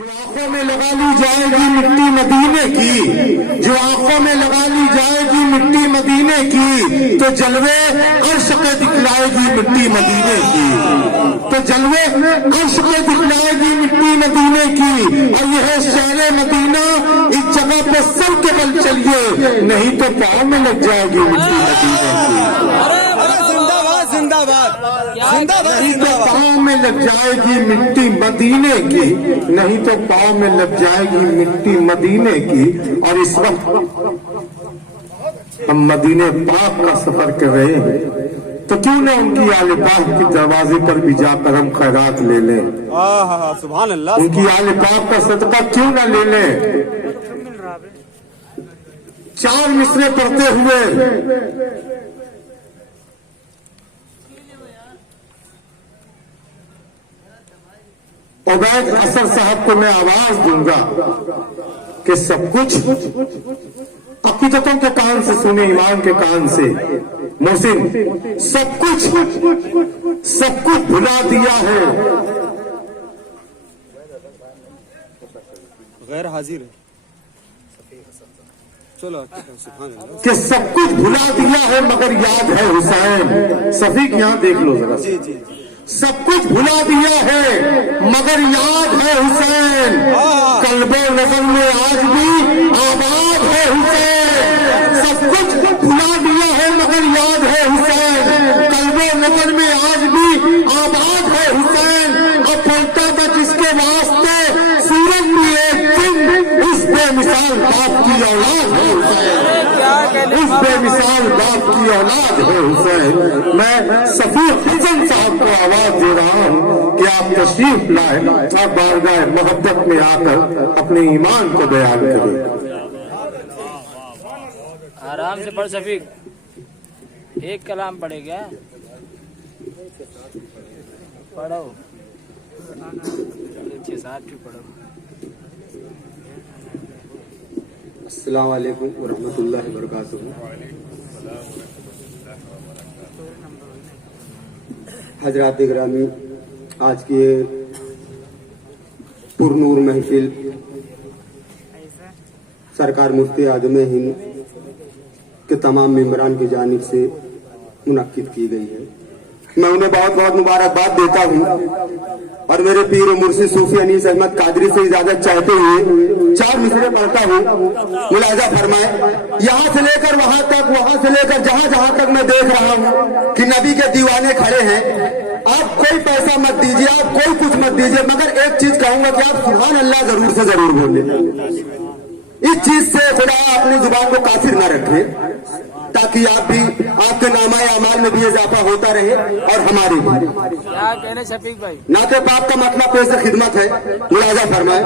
جو آنکھوں میں لگا لی جائے گی مٹی مدینے کی، جو آنکھوں میں لگا لی جائے گی مٹی مدینے کی، تو جلوے عرش کے دکھلائے گی مٹی مدینے کی، تو جلوے عرش کے دکھلائے گی مٹی مدینے کی۔ اور یہ ہے شہر مدینہ، اس جگہ پہ سر کے بل چلیے، نہیں تو پاؤں میں لگ جائے گی مٹی مدینے کی، نہیں تو پاؤں میں لگ جائے گی مٹی مدینے کی، نہیں تو پاؤں میں لگ جائے گی مٹی مدینے کی۔ اور اس وقت ہم مدینے پاک کا سفر کر رہے ہیں، تو کیوں نہ ان کی آل پاک کے دروازے پر بھی جا کر ہم خیرات لے لیں، سبحان اللہ، ان کی آل پاک کا صدقہ کیوں نہ لے لیں۔ چار مصرے پڑھتے ہوئے عبید اثر صاحب کو میں آواز دوں گا کہ سب کچھ عقیدتوں کے کان سے سنے، ایمان کے کان سے۔ محسن، سب کچھ بھلا دیا ہے، غیر حاضر ہے، چلو سبحان اللہ، کہ سب کچھ بھلا دیا ہے مگر یاد ہے حسین۔ صفیق یہاں دیکھ لو ذرا، سب کچھ بھلا دیا ہے مگر یاد ہے حسین، قلب و نظر میں آج بھی آباد ہے حسین۔ سب کچھ بھلا دیا ہے مگر یاد ہے حسین، قلب و نظر میں آج بھی آباد ہے حسین۔ اب پڑھتا تھا جس کے واسطے سورج بھی ایک دن، اس بے مثال باپ کی اولاد ہے حسین، اس بے مثال باپ کی اولاد ہے حسین۔ میں صفیق حسن صاحب کو آواز دے رہا ہوں کہ آپ تشریف لائیں اور بارگاہ محبت میں آ کر اپنے ایمان کو بیان کریں۔ آرام سے پڑھ شفیق، ایک کلام پڑھے گا، پڑھو 6-7 کی پڑھو۔ السلام علیکم ورحمۃ اللہ وبرکاتہ۔ حضرات گرامی، آج کی یہ پر نور محفل سرکار مفتی اعظم ہند کے تمام ممبران کی جانب سے منعقد کی گئی ہے۔ میں انہیں بہت بہت مبارکباد دیتا ہوں، اور میرے پیر و مرشد صوفی انیس احمد قادری سے اجازت چاہتے ہوئے 4 مصرے پڑھتا ہوں۔ ملاحظہ فرمائیں، یہاں سے لے کر وہاں تک، وہاں سے لے کر جہاں تک میں دیکھ رہا ہوں کہ نبی کے دیوانے کھڑے ہیں۔ آپ کوئی پیسہ مت دیجیے، آپ کوئی کچھ مت دیجیے، مگر ایک چیز کہوں گا کہ آپ سبحان اللہ ضرور سے ضرور بولیں۔ اس چیز سے خدا اپنی زبان کو کافر نہ رکھے، تاکہ آپ بھی، آپ کے نامہ اعمال میں بھی اضافہ ہوتا رہے اور ہماری بھی۔ کیا کہنے شفیق بھائی؟ نعت پاک کا مطلب پیش خدمت ہے، ملاحظہ فرمائیں۔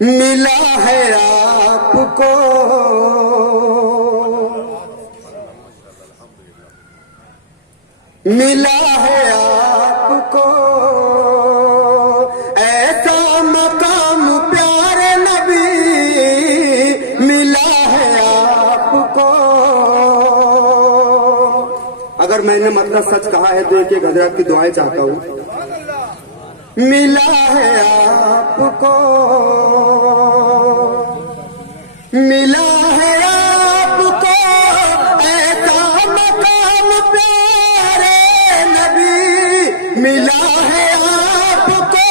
ملا ہے آپ کو ملا ہے آپ کو ایسا مقام پیارے نبی، ملا ہے آپ کو۔ اگر میں نے مطلب سچ کہا ہے تو ایک ایک حضرات کی دعائیں چاہتا ہوں۔ ملا ہے آپ کو، ملا ہے آپ کو ایسا مقام پیارے نبی، ملا ہے آپ کو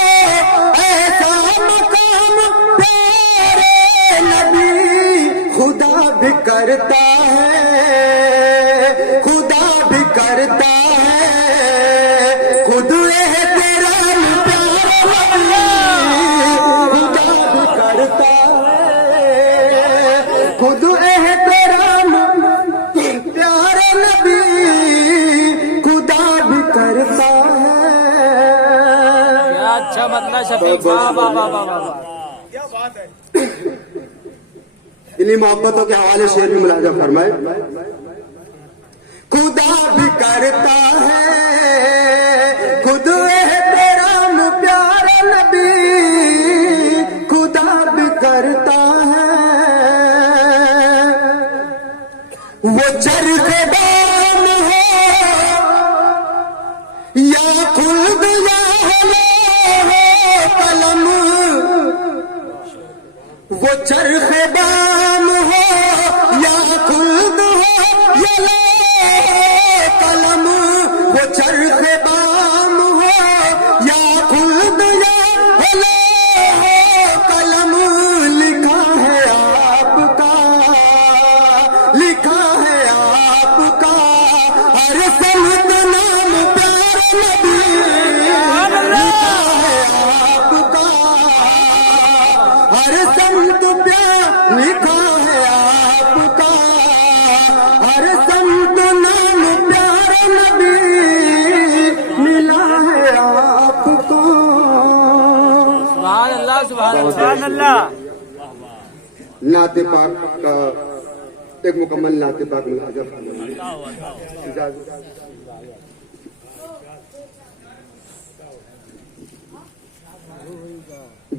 ایسا مقام پیارے نبی۔ خدا بھی کرتا ہے، خدا بھی کرتا ہے، خود احترام پیارے نبی، خدا بھی کرتا ہے، خود احترام پیارے نبی، خدا بھی کرتا ہے۔ کیا اچھا مطلب شفیق، واہ واہ واہ واہ واہ۔ انہی محبتوں کے حوالے شعر بھی ملاحظہ فرمائے۔ خدا بھی کرتا ہے، خود احترام پیارا نبی، خدا بھی کرتا ہے۔ وہ چرخ دام ہے خلد یا قلم وہ چرخ بام ہو یا خلد ہو یا قلم وہ چرخ بام ہو یا خلد یا قلم لکھا ہے آپ کا لکھا ہے آپ کا ہر سمت نام پیارا نبی لکھا ہے آپ کا ہر سمت پیار لکھا ہے آپ کا ہر سمت نام پیارا نبی ملا ہے آپ کو سبحان اللہ سبحان اللہ نعت پاک کا ایک مکمل نعت پاک ملاحظہ فرمائیے اجازت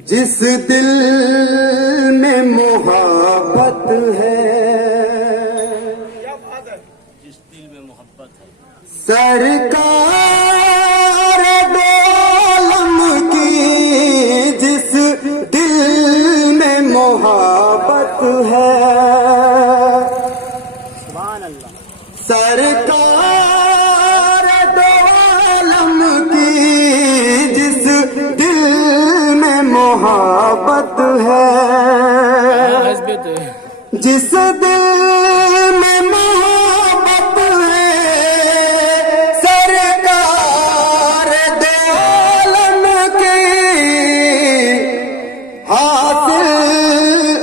جس دل میں محبت ہے سرکار دو عالم کی جس دل میں محبت ہے سرکار دو عالم کی جس دل میں محبت ہے جس دل میں محبت ہے سرکار دو عالم کی حاصل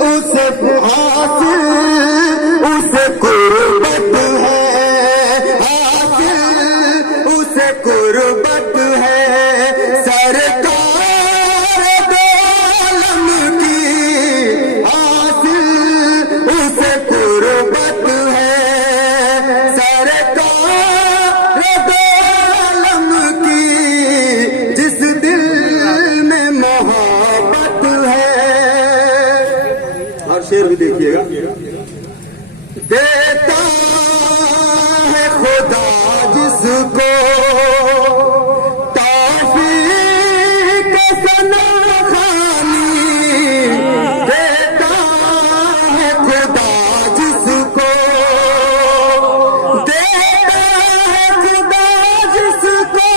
اسے قربت ہے حاصل اسے قربت ہے سرکار دو عالم کی حاصل اسے قربت ہے سرکار دو عالم کی جس دل میں محبت ہے اور شعر بھی دیکھیے گا دیتا ہے خدا جس کو توفیق ثنا خوانی دیتا ہے خدا جس کو دیتا ہے خدا جس کو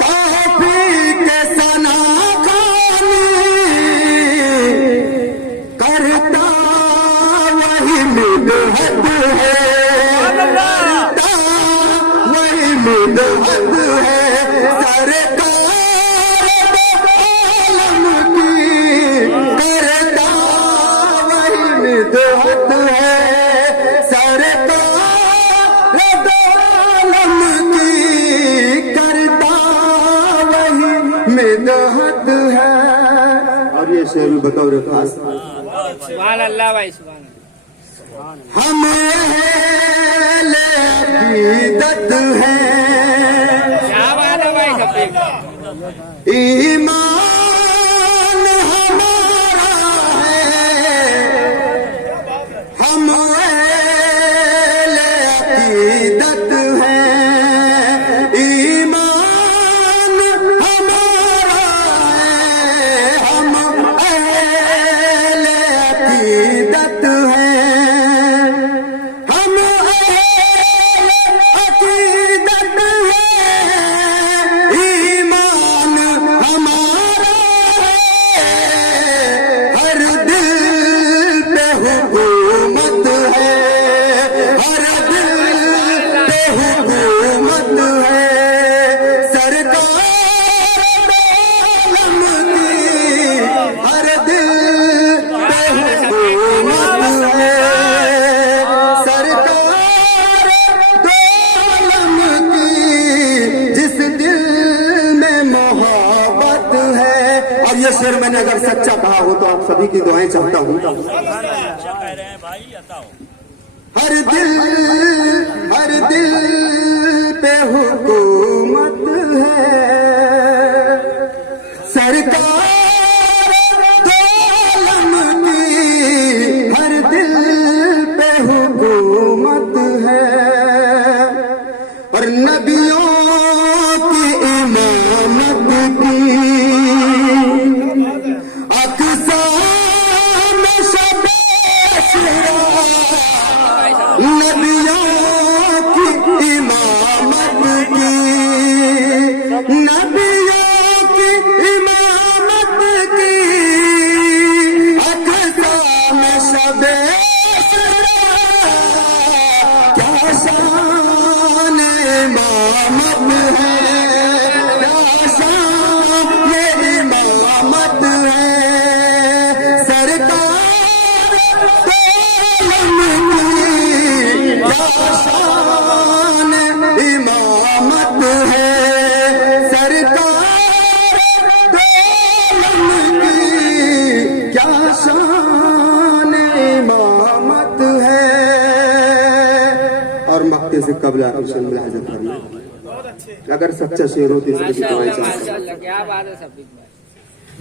توفیق ثنا خوانی کرتا وہی مدحت ہے کرتا وہی مدحت ہے سرکار عالم کی کرتا وہی مدحت ہے سرکار عالم کی کرتا وہی مدحت ہے اور یہ شعر بطور خاص سبحان اللہ بھائی سبحان اللہ ہم اہل عقیدت ہیں کیا بات ہے بھائی سب ایمان ہمارا ہے ہم اہل عقیدت ہیں ایمان ہمارا ہے ہم اہل عقیدت ہیں ہم اہل عقیدت ہیں ایمان ہمارا ہے ہر دل پہ حکومت ہے ہر دل پہ حکومت ہے سرکار عالم کی ہر دل پہ حکومت ہے سرکار عالم کی جس دل میں محبت ہے اور یہ شعر میں نے اگر سچا کہا ہو تو آپ سبھی کی دعائیں چاہتا ہوں ہر دل پہ حکومت ہے سرکار دو عالم کی ہر دل پہ حکومت ہے اور نبیوں اور مقتے سے قبل حسن ملاحظہ کرنا. اگر سچا شعر ہو تو اس کی دعائیں چاہیے. ماشاءاللہ کیا بات ہے صفی بھائی.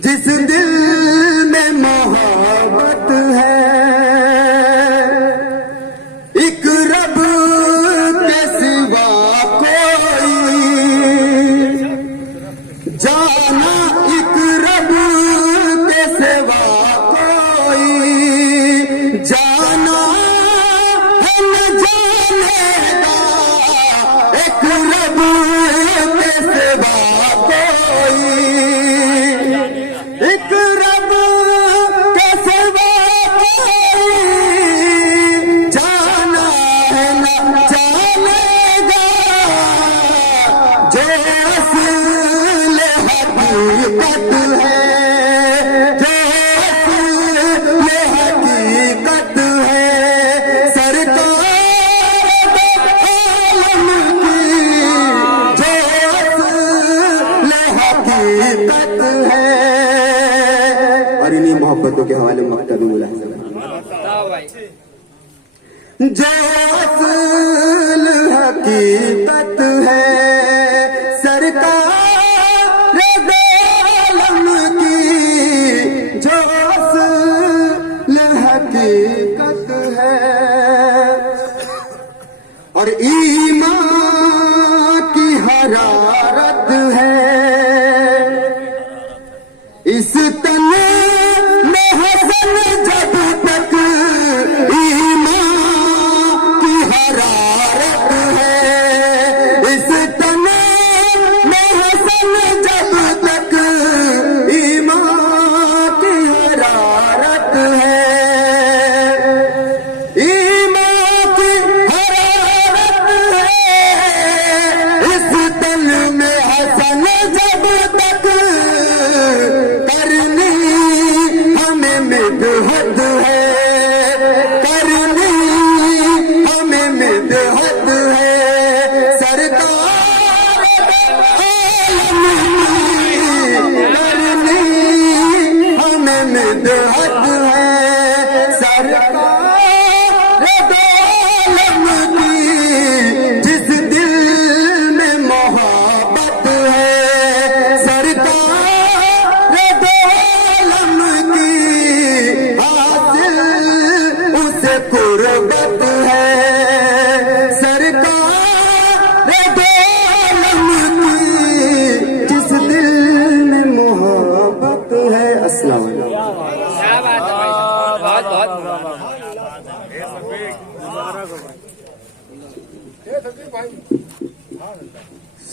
جس دل میں محبت ہے ایک رب کے سوا کوئی جانا ایک رب کے سوا کوئی جانا ہے نہ جانے گا ایک رب کے سوا کوئی ایک رب کے سوا کوئی جانا ہے نہ جانے گا جو اصل حقیقت ہے جو اصل حقیقت ہے سرکار عالم کی جو اصل حقیقت ہے. اور انہی محبتوں کے حوالے مکتب ملاحظہ بتاؤ بھائی. جو اصل حقیقت ہے سرکار عالم کی جو اصل حقیقت ہے. اور ایمان کی حرارت ہے اس تن میں حسن جب تک ایمان کی حرارت ہے اس تن میں حسن جب تک ایمان کی حرارت ہے ایمان کی حرارت ہے اس تن میں حسن جب تک کرنی ہمیں مدحت ہے کرنی ہمیں مدحت ہے سرکار عالم کی کرنی ہمیں مدحت ہے سرکار عالم کی جس دل میں محبت ہے سرکار عالم کی حاصل اسے قربت ہے سرکار عالم کی جس دل میں محبت ہے. السلام علیکم. کیا بات ہے بھائی. بہت بہت